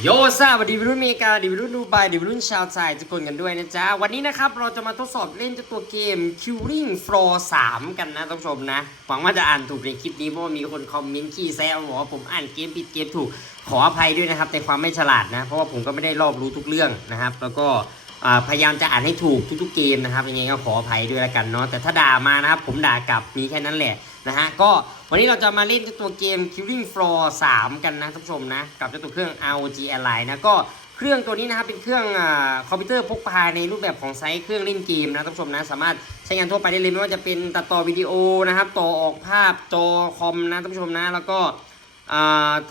โยซาวัสดีวัยรุ่นอเมริกาดีวัยรุ่นดูไบดีวัยรุ่นชาวไทยทุกคนกันด้วยนะจ๊ะ วันนี้นะครับ เราจะมาทดสอบเล่นเจ้าตัวเกม Killing Floor 3 กันนะท่านผู้ชมนะ หวังว่าจะอ่านถูกในคลิปนี้ เพราะว่ามีคนคอมเมนต์ขี้แซวบอกว่าผมอ่านเกมผิดเกมถูก ขออภัยด้วยนะครับ ในความไม่ฉลาดนะ เพราะว่าผมก็ไม่ได้รอบรู้ทุกเรื่องนะครับ แล้วก็พยายามจะอ่านให้ถูกทุกๆเกมนะครับยังไงก็ขออภัยด้วยละกันเนาะแต่ถ้าด่ามานะครับผมด่ากลับมีแค่นั้นแหละ นะฮะก็วันนี้เราจะมาเล่นเจ้าตัวเกม Killing Floor 3 กันนะท่านผู้ชมนะ กับเจ้าตัวเครื่อง ROG Ally นะก็เครื่องตัวนี้นะครับเป็นเครื่องอคอมพิวเตอร์พกพาในรูปแบบของไซส์เครื่องเล่นเกมนะท่านผู้ชมนะสามารถใช้งานทั่วไปได้เลยไม่ว่าจะเป็นตัดต่อวิดีโอนะครับต่อออกภาพจอคอมนะท่านผู้ชมนะแล้วก็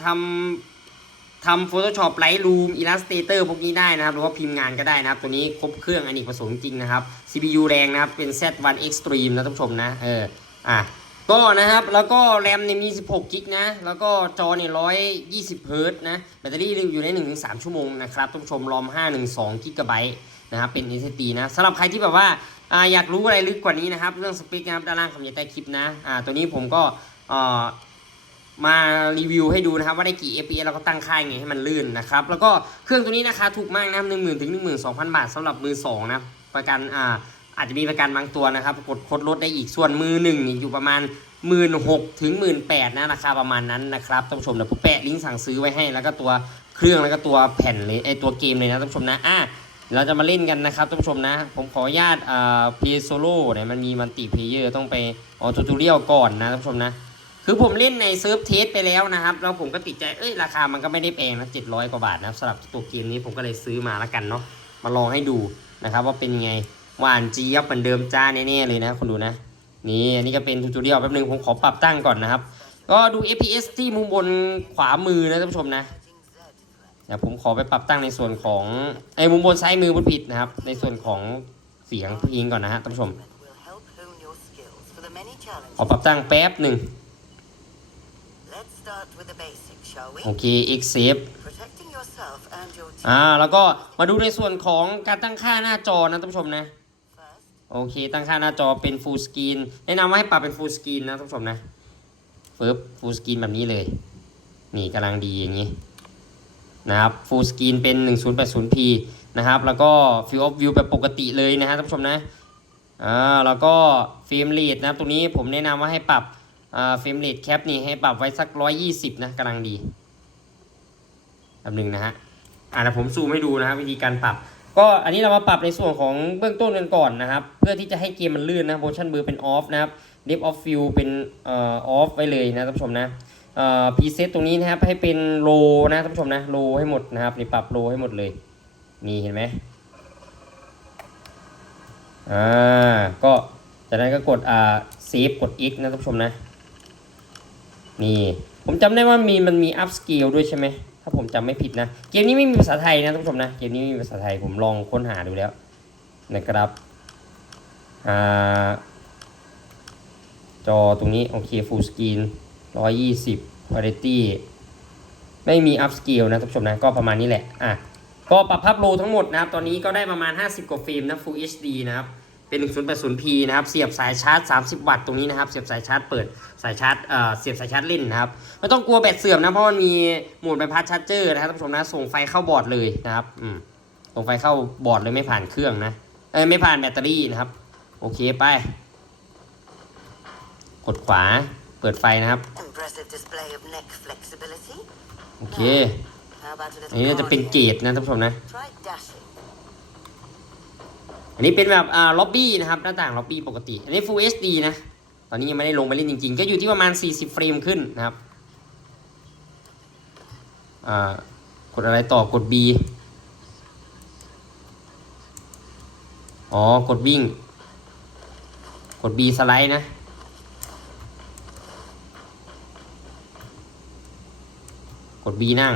ทำทำ Photoshop Lightroom Illustrator พวกนี้ได้นะครับ หรือว่าพิมพ์งานก็ได้นะครับ ตัวนี้ครบเครื่องอเนกประสงค์จริงนะครับ CPU แรงนะครับเป็น Z1 Extreme นะท่านผู้ชมนะเอออะ ก็นะครับแล้วก็แรมเนี่ยมี 16กิกนะ แล้วก็จอเนี่ย120เฮิร์ตซ์นะ แบตเตอรี่อยู่ได้1-3 ชั่วโมงนะครับท่านผู้ชมรอม 512กิกะไบต์นะครับเป็น SSD นะสำหรับใครที่แบบว่าอาอยากรู้อะไรลึกกว่านี้นะครับ เรื่องสเปคนะครับด้านล่างคำใต้คลิปนะอ่าตัวนี้ผมก็มารีวิวให้ดูนะครับว่าได้กี่ FPS แล้วก็ตั้งค่ายไงให้มันลื่นนะครับ แล้วก็เครื่องตัวนี้ราคาถูกมากนะครับหนึ่งหมื่นถึงหนึ่งหมื่นสองพันบาทสำหรับมือสองนะประกันอ่า อาจจะมีประกันบางตัวนะครับ กดคดลดได้อีกส่วนมือหนึ่งอยู่ประมาณหมื่นหกถึงหมื่นแปดนะราคาประมาณนั้นนะครับท่านผู้ชมเดี๋ยวผมแปะลิงก์สั่งซื้อไว้ให้ แล้วก็ตัวเครื่องแล้วก็ตัวแผ่นเลยไอตัวเกมเลยนะท่านผู้ชมนะอะเราจะมาเล่นกันนะครับท่านผู้ชมนะ ผมขออนุญาตเอ่าเพย์โซโล่เนี่ยมันมีมัลติเพเยอร์ต้องไปออทูทูเรียลก่อนนะท่านผู้ชมนะคือผมเล่นในเซิร์ฟเทสไปแล้วนะครับ แล้วผมก็ติดใจ เอ้ย ราคามันก็ไม่ได้แพงนะ700กว่าบาทนะครับสำหรับตัวเกมนี้ผมก็เลยซื้อมาแล้วกันเนาะมาลองให้ดูนะครับว่าเป็นยังไง หวานเจี๊ยบเหมือนเดิมจ้าแน่ๆเลยนะคุณดูนะนี่อันนี้ก็เป็นทูทูเรียลแป๊บนึงผมขอปรับตั้งก่อนนะครับ ก็ดู FPS ที่มุมบนขวามือนะท่านผู้ชมนะเดี๋ยวผมขอไปปรับตั้งในส่วนของไอ้มุมบนซ้ายมือพูดผิดนะครับ ในส่วนของเสียงเพลงก่อนนะฮะท่านผู้ชมขอปรับตั้งแป๊บหนึ่งโอเค X save อ่าแล้วก็มาดูในส่วนของการตั้งค่าหน้าจอนะท่านผู้ชมนะ โอเค ตั้งค่าหน้าจอเป็น full screen แนะนำว่าให้ปรับเป็น full screen นะท่านผู้ชมนะเฟิร์บ full screen แบบนี้เลย นี่กำลังดีอย่างนี้นะครับ full screen เป็น 1080p นะครับ แล้วก็ field of view แบบปกติเลยนะฮะท่านผู้ชมนะอ่าแล้วก็ frame rate นะครับตรงนี้ผมแนะนำว่าให้ปรับอ่า frame rate cap นี่ให้ปรับไว้สัก 120 นะกำลังดีแบบหนึ่งนะฮะอ่าเดี๋ยวผมซูมให้ดูนะครับวิธีการปรับ ก็อันนี้เรามาปรับในส่วนของเบื้องต้นกันก่อนนะครับ เพื่อที่จะให้เกมมันลื่นนะ motion blur เป็น off นะครับ depth of field เป็นเอ่อ off ไว้เลยนะท่านผู้ชมนะเอ่อ preset ตรงนี้นะครับให้เป็น low นะท่านผู้ชมนะ low ให้หมดนะครับนี่ปรับ low ให้หมดเลยนี่เห็นไหมอ่าก็จากนั้นก็กดอ่า save กด x นะท่านผู้ชมนะนี่ผมจำได้ว่ามีมันมี up scale ด้วยใช่ไหม ถ้าผมจำไม่ผิดนะ เกมนี้ไม่มีภาษาไทยนะท่านผู้ชมนะ เกมนี้ไม่มีภาษาไทยผมลองค้นหาดูแล้วนะครับอ่าจอตรงนี้ โอเค full screen 120 quality ไม่มี up scale นะท่านผู้ชมนะ ก็ประมาณนี้แหละ อะ ก็ปรับภาพโลทั้งหมดนะครับ ตอนนี้ก็ได้ประมาณ 50 กว่าเฟรมนะ Full HD นะครับ เป็น 1080p นะครับ เสียบสายชาร์จ 30 วัตต์ตรงนี้นะครับ เสียบสายชาร์จเปิด สายชาร์จ เอ่อ เสียบสายชาร์จเล่นนะครับ ไม่ต้องกลัวแบตเสื่อมนะ เพราะมันมีโหมดใบพัดชาร์จเจอร์นะครับท่านผู้ชมนะ ส่งไฟเข้าบอร์ดเลยนะครับ อืม ส่งไฟเข้าบอร์ดเลยไม่ผ่านเครื่องนะ เอ้ยไม่ผ่านแบตเตอรี่นะครับ โอเคไป กดขวา เปิดไฟนะครับ impressive display of neck flexibility. โอเค How about a อันนี้ little จะเป็นเก cardio? จนะท่านผู้ชมนะ Try dashing. อันนี้เป็นแบบอ่าล็อบบี้นะครับหน้าต่างล็อบบี้ปกติ อันนี้ Full HD นะตอนนี้ยังไม่ได้ลงไปเล่นจริงๆ ก็อยู่ที่ประมาณ 40 เฟรมขึ้นนะครับอ่ากดอะไรต่อกด B อ๋อ กดวิ่ง กด B สไลด์นะ กด B นั่ง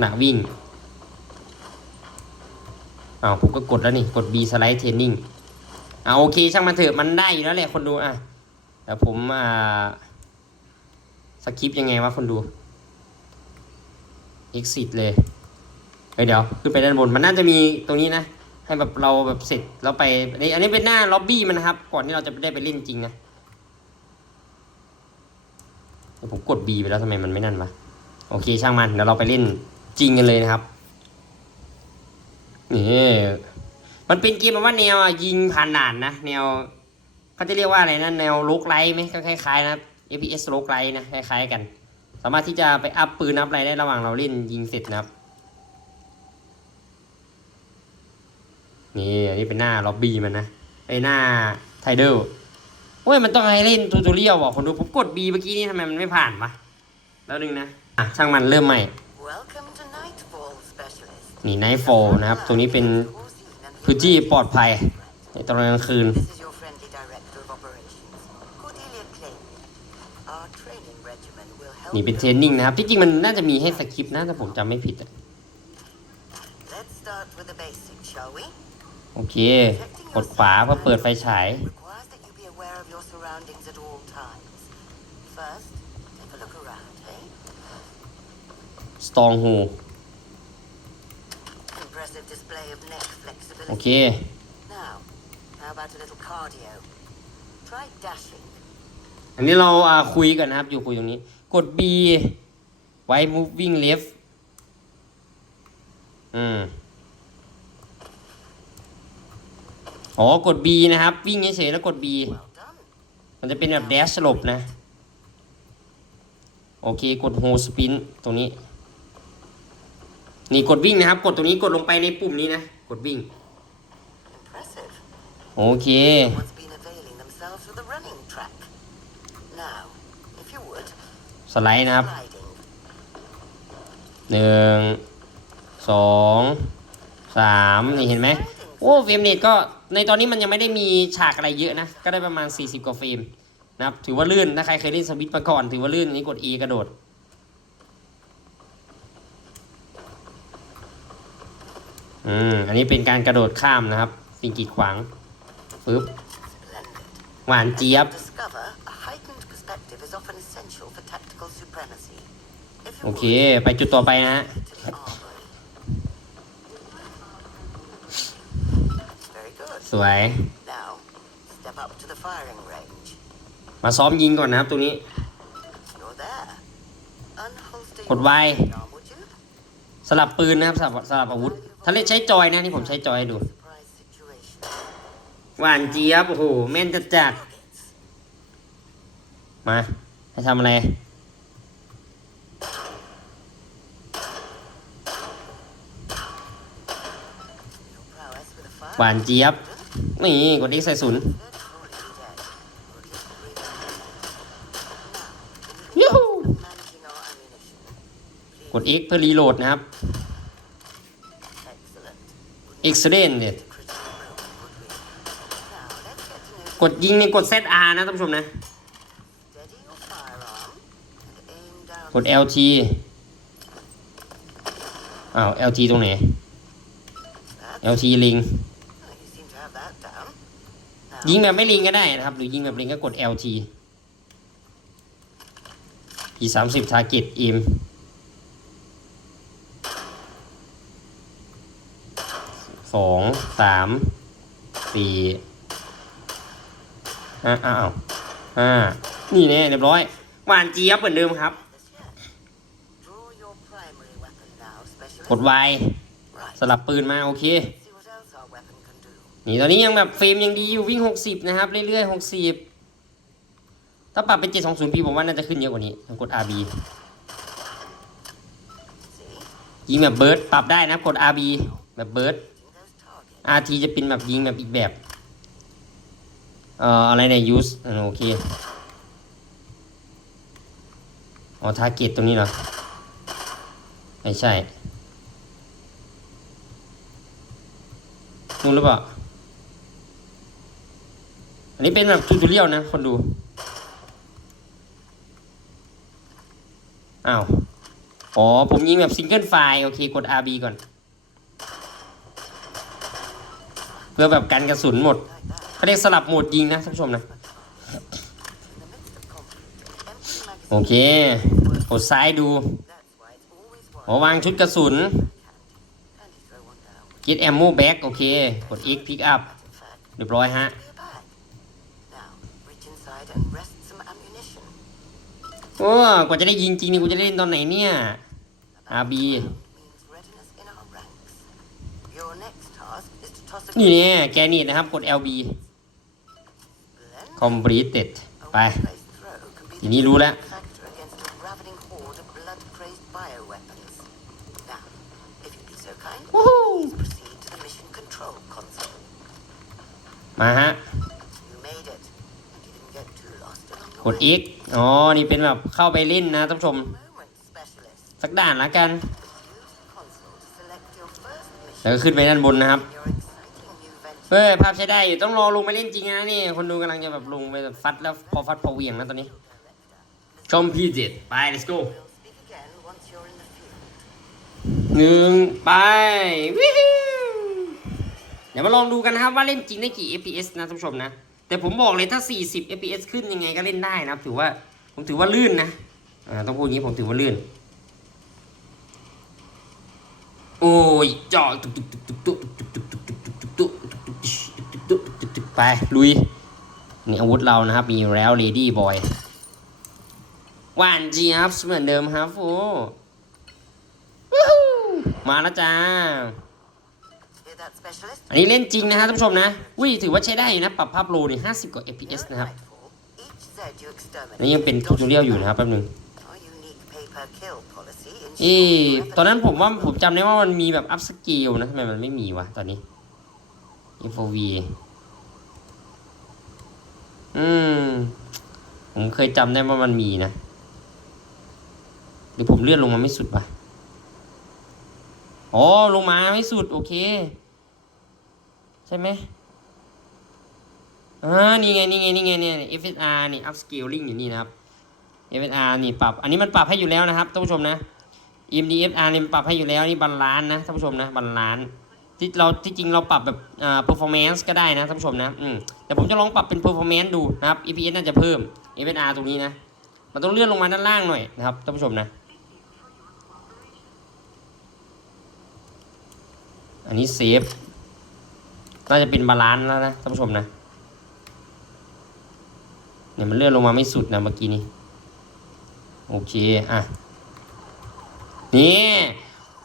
หนักวิ่ง อ้าวผมก็กดแล้วนี่ กด B slide training อ่าโอเค ช่างมันเถอะมันได้อยู่แล้วแหละคนดูอะแต่ผมอ่าสคริปยังไงวะคนดู exit เลยเฮ้ยเดี๋ยว ขึ้นไปด้านบน มันน่าจะมีตรงนี้นะ ให้แบบเราแบบเสร็จแล้วไปอันนี้อันนี้เป็นหน้าล็อบบี้มันนะครับ ก่อนที่เราจะได้ไปเล่นจริงนะผมกด B ไปแล้วทำไมมันไม่นั่นวะโอเคช่างมันเดี๋ยวเราไปเล่นจริงกันเลยนะครับ นี่มันเป็นเกมแบบว่าแนวยิงผ่านด่านนะ แนวเขาจะเรียกว่าอะไรนะแนวโลกไลท์ไหมก็คล้ายๆนะครับ FPS โลกไลท์นะคล้ายๆกัน สามารถที่จะไปอัพปืนอัพอะไรได้ระหว่างเราเล่นยิงเสร็จนะครับ นี่อันนี้เป็นหน้าล็อบบี้มันนะไอหน้าไทเดอร์โอ้ยมันต้องให้เล่นทูตอเรียลบอกคนดูผมกด B เมื่อกี้นี่ทำไมมันไม่ผ่านวะแล้วนึงนะอะช่างมันเริ่มใหม่ นี่ไนท์โฟนะครับ ตรงนี้เป็นพื้นที่ปลอดภัย ในตอนกลางคืน นี่เป็นเทรนนิ่งนะครับ ที่จริงมันน่าจะมีให้สคริปต์นะถ้าผมจำไม่ผิดโอเค กดขวาเพื่อเปิดไฟฉาย Stronghold โอ flexibility. เค Now, how about a little cardio? Try dashing. อันนี้เราอ่าคุยกันนะครับ อยู่คุยตรงนี้ กด B ไว้ moving left อืมอ๋อ กด B นะครับ วิ่งเฉยๆแล้วกด B Well done. มันจะเป็นแบบ dash สลบนะ โอเค กด hold spin ตรงนี้ นี่กดวิ่งนะครับ กดตรงนี้กดลงไปในปุ่มนี้นะ กดวิ่ง Impressive. โอเค สไลด์นะครับหนึ่งสองสามนี่เห็นไหมโอ้เฟรมเรทก็ในตอนนี้มันยังไม่ได้มีฉากอะไรเยอะนะ ก็ได้ประมาณ 40 กว่าเฟรมนะครับถือว่าลื่นถ้าใครเคยเล่นสวิตมาก่อน ถือว่าลื่นนนี้กด E กระโดดอืมอันนี้เป็นการกระโดดข้ามนะครับ สิ่งกีดขวาง ปึ๊บ Splendid. หวานเจี๊ยบ Discover a heightened perspective is often essential for tactical supremacy. If you โอเค would, ไปจุดต่อไปนะฮะ to the armory. Very good. สวย Now, step up to the firing range. มาซ้อมยิงก่อนนะครับตรงนี้ You're there. Unholster กด your Y firearm, would you? สลับปืนนะครับสลับสลับอาวุธ ถ้าเล่นใช้จอยนะนี่ผมใช้จอยให้ดู Surprise situation. หวานเจี๊ยบ โอ้โหแม่นจัดจัดมาจะทำอะไร หวานเจี๊ยบ นี่กดดิใส่ศูนย์ยูฮูกด X เพื่อรีโหลดนะครับ Excellent Excellent เนี่ย Critical room, would we? Now, let's get to know ก กดยิงเนี่ยกด ZR นะท่านผู้ชมนะ กด LT อ้าว LT ตรงไหน LT ลิง ยิงแบบไม่ลิงก็ได้นะครับ หรือยิงแบบลิงก็กด LT P30 Target Aim สองสามสี่ ห้าอ้าวห้านี่แน่เรียบร้อย หวานเจี๊ยบเหมือนเดิมครับ กด Y Right. สลับปืนมาโอเค นี่ตอนนี้ยังแบบเฟรมยังดีอยู่วิ่ง 60 นะครับ เรื่อยๆ 60 ถ้าปรับเป็น 720p ผมว่าน่าจะขึ้นเยอะกว่านี้ต้องกด RB ยิงแบบเบิร์ดปรับได้นะกด RB แบบเบิร์ด RT จะเป็นแบบยิงแบบอีกแบบ เอ่ออะไรเนี่ย use โอเคอ๋อ target ตรงนี้เหรอ ไม่ใช่นู่นหรือเปล่า อันนี้เป็นแบบทูตอเรียลนะ คนดู อ้าว อ๋อ ผมยิงแบบซิงเกิลไฟล์โอเค กด RB ก่อน เพื่อแบบกันกระสุนหมด เาเรียกสลับโหมดยิงนะท่านผู้ชมนะ โอเคกดซ้ายดูโอวางชุดกระสุน get อมโมแบ็กโอเค กด x pick up เรียบร้อยฮะโอ้กว่าจะได้ยิงจริงนี่กูจะได้เล่นตอนไหนเนี่ย RB นี่เนี่ยแกนี่นะครับ กด LB completed ไป ทีนี้รู้แล้ว มาฮะ กด X อ๋อ นี่เป็นแบบเข้าไปลิ่นนะท่านผู้ชม สักด่านละกัน แล้วขึ้นไปด้านบนนะครับ ฮ้ยภาพใช้ได้อยู่ต้องรอลงไปเล่นจริงนะนี่คนดูกำลังจะแบบลงไปแบบฟัดแล้วพอฟัดพอเวียงนะตอนนี้ ชมพีเจ็ดไป let's go หนึ่งไปวิวเดี๋ยวมาลองดูกันนะครับว่าเล่นจริงได้กี่ FPS นะท่านผู้ชมนะ แต่ผมบอกเลยถ้า 40 FPS ขึ้นยังไงก็เล่นได้นะครับถือว่าผมถือว่าลื่นนะต้องพูดอย่างนี้ผมถือว่าลื่น โอ้ยจ่อตุกตุกตุกตุกตุกตุกตุก ไป ลุย นี่อาวุธเรานะครับ มีแล้ว Lady Boy หวานจี๊ยบเหมือนเดิมครับโฟวู้มาแล้วจ้า อันนี้เล่นจริงนะฮะท่านผู้ชมนะอุ้ยถือว่าใช้ได้นะ ปรับภาพโลนี่50กว่า FPS นะครับ Nightfall, each Z you exterminate อันนี้ยังเป็นทูตเรียลอยู่นะครับแป๊บนึงเอ๊ะ ensures ตอนนั้นผมว่าผมจำได้ว่ามันมีแบบอัพสเกลนะทำไมมันไม่มีวะตอนนี้ FOV อืม ผมเคยจำได้ว่ามันมีนะ หรือผมเลื่อนลงมาไม่สุดปะอ๋อ ลงมาไม่สุด โอเค ใช่ไหมอ่านี่ไง นี่ไง นี่ไงเนี่ย FSR นี่ upscaling อยู่นี่นะครับ FSR นี่ปรับ อันนี้มันปรับให้อยู่แล้วนะครับท่านผู้ชมนะ EMDFR นี่มันปรับให้อยู่แล้วนี่บาลานนะท่านผู้ชมนะบาลานซ์ ที่เราที่จริงเราปรับแบบอ่า performance ก็ได้นะท่านผู้ชมนะอืมแต่ผมจะลองปรับเป็น performance ดูนะครับ EPS น่าจะเพิ่ม FSR ตรงนี้นะ มันต้องเลื่อนลงมาด้านล่างหน่อยนะครับท่านผู้ชมนะ อันนี้เซฟน่าจะเป็นบาลานซ์แล้วนะท่านผู้ชมนะเนี่ยมันเลื่อนลงมาไม่สุดนะเมื่อกี้นี้ โอเค อะ นี่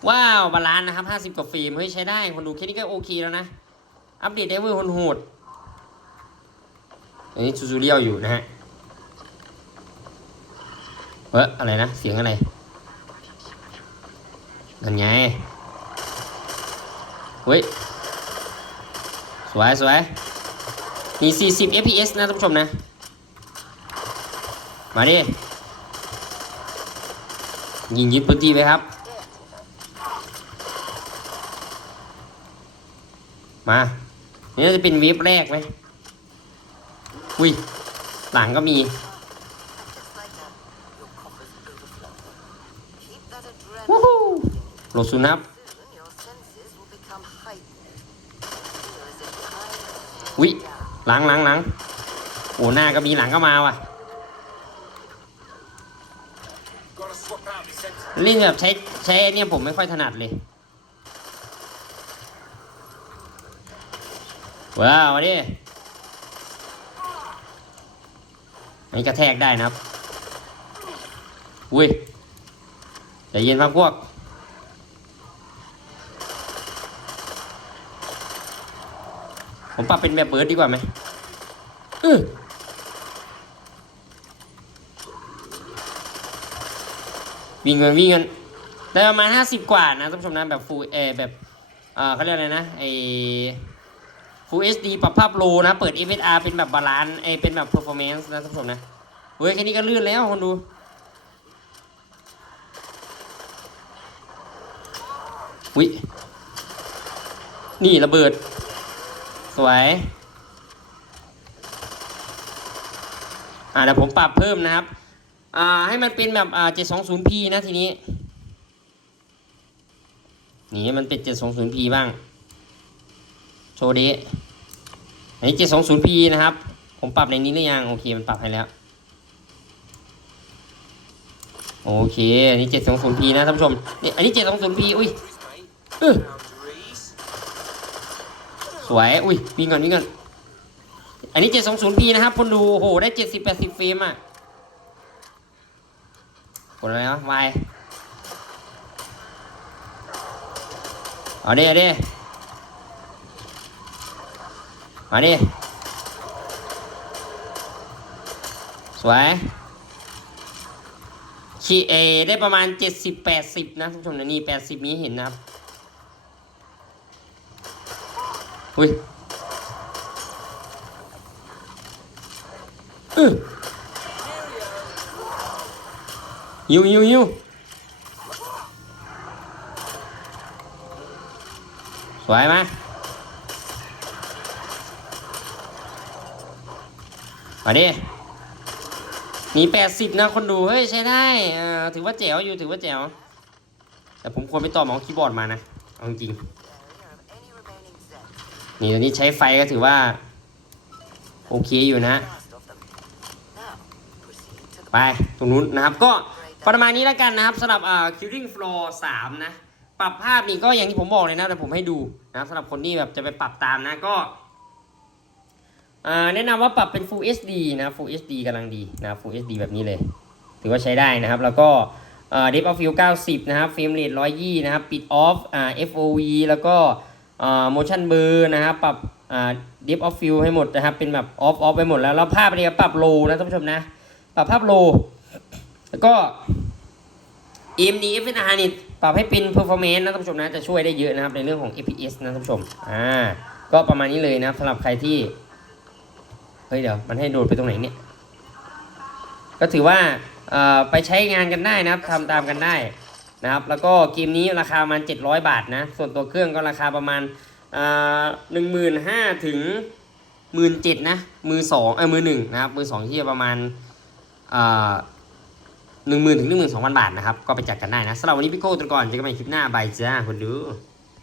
ว้าวบาลานนะครับ50กว่าเฟรมเฮ้ยใช้ได้คนดูแค่นี้ก็โอเคแล้วนะ อัปเดตได้เวอร์โหดอันนี้ซูซูเรียลอยู่นะฮะเฮ้ยอะไรนะ เสียงอะไรนั่นไงเฮ้ย สวยสวยนี่40 fps นะท่านผู้ชมนะ มาดิ ยิงยึดพื้นที่ไว้ครับ มา นี่จะเป็นเวฟแรกไหมอุ้ย หลังก็มี วู้ฮู้โลซูนับอุ้ยหลังหลังหลังโอ้หน้าก็มีหลังก็มาว่ะ ลิงแบบใช้ใช้เนี่ยผมไม่ค่อยถนัดเลย ว้าวมาดิอันนี้กระแทกได้นะครับ อุ้ยใจเย็นพักพวก ผมปรับเป็นแบบเบิร์ดดีกว่าไหมเออวิ่งเงินวิ่งเงินได้ประมาณห้าสิบกว่านะท่านผู้ชมนะแบบฟูเอแบบ เออเขาเรียกอะไรนะไอ ฟูเอชดีปรับภาพโลนะ เปิด FSR เป็นแบบบาลานซ์ไอเป็นแบบ performance นะท่านผู้ชมนะเฮ้ยแค่นี้ก็ลื่นแล้วคนดูอุ้ยนี่ระเบิด สวย อ่าเดี๋ยวผมปรับเพิ่มนะครับ อ่าให้มันเป็นแบบอ่า 720p นะทีนี้ นี่มันเป็น 720p บ้าง โชว์ดิอันนี้ 720p นะครับ ผมปรับในนี้หรือยัง โอเค มันปรับให้แล้ว โอเค อันนี้ 720p นะท่านผู้ชมนี่อันนี้ 720p อุ้ย Boundaries, mate. Uh. Boundaries. สวย อุ้ยวิ่งก่อนวิ่งก่อน อันนี้ 720p นะครับคนดูโอ้โหได้70 80เฟรมอะกดอะไรวะ Y เอาดิเอาดิ มาดิ สวยชีเอได้ประมาณ 70 80 นะท่านผู้ชมนะนี่ 80 นี้เห็นนะครับ อุ้ยอือยิวยิวยิวสวยไหม มาดิมีแปดสิบนะคนดู เฮ้ย ใช้ได้ อ่า ถือว่าแจ๋วอยู่ ถือว่าแจ๋ว แต่ผมควรไปต่อเมาส์คีย์บอร์ดมานะ เอาจริง นี่ตอนนี้ใช้ไฟก็ถือว่า โอเคอยู่นะ ไป ตรงนู้นนะครับ ก็ประมาณนี้แล้วกันนะครับสำหรับอ่า Killing Floor 3 นะ ปรับภาพนี่ก็อย่างที่ผมบอกเลยนะแต่ผมให้ดูนะสำหรับคนที่แบบจะไปปรับตามนะก็ แนะนำว่าปรับเป็น Full HD นะ Full HD กำลังดีนะ Full HD แบบนี้เลย ถือว่าใช้ได้นะครับ แล้วก็เอ่อ Depth of Field 90นะครับ Frame Rate 120นะครับ ปิด Off อ่า FOV แล้วก็อ่า Motion Blur นะครับ ปรับอ่า Depth of Field ให้หมดนะครับ เป็นแบบ Off Off ไปหมดแล้ว แล้วภาพเนี่ยปรับ Low นะท่านผู้ชมนะ ปรับภาพ Low แล้วก็ AMD FSR นี่ปรับให้เป็น performance นะท่านผู้ชมนะ จะช่วยได้เยอะนะครับ ในเรื่องของ FPS นะท่านผู้ชม อ่า ก็ประมาณนี้เลยนะสำหรับใครที่ เฮ้ยเดี๋ยวมันให้โดดไปตรงไหนเนี่ย ก็ถือว่าไปใช้งานกันได้นะครับทำตามกันได้นะครับ แล้วก็เกมนี้ราคาประมาณ 700 บาทนะ ส่วนตัวเครื่องก็ราคาประมาณหนึ่งหมื่นห้าถึงหมื่นเจ็ดนะ มือสองเออมือหนึ่งนะครับ มือสองที่ประมาณหนึ่งหมื่นถึงหนึ่งหมื่นสองพันบาทนะครับ ก็ไปจัดกันได้นะสำหรับวันนี้พี่โก้ตัวก่อนเจอกันใหม่คลิปหน้าบายจ้าคนดู